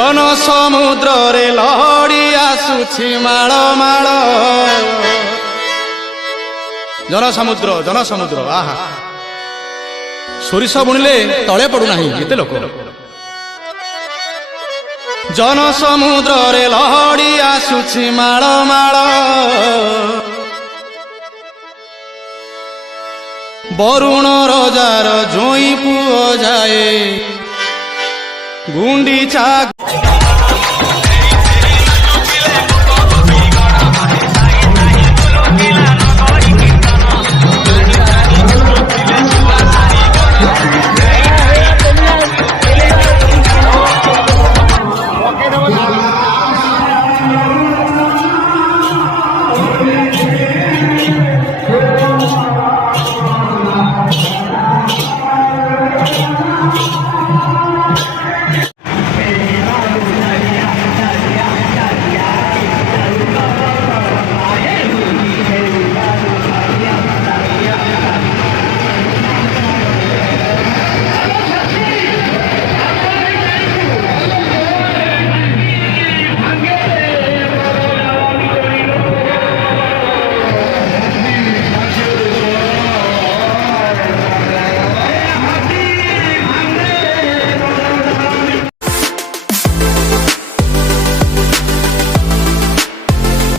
ଜନ ସମୁଦ୍ରରେ ଲହଡ଼ି ଆସୁଛି ମାଳ ମାଳ। ଜନ ସମୁଦ୍ର ଆହା ସୋରିଷ ବୁଣିଲେ ତଳେ ପଡୁନାହିଁ ଏତେ ଲୋକ। ଜନ ସମୁଦ୍ରରେ ଲହଡ଼ି ଆସୁଛି ମାଳ ମାଳ। ବରୁଣ ରଜାର ଜୋଇଁ ପୁଅ ଯାଏ ଗୁଣ୍ଡିଚା।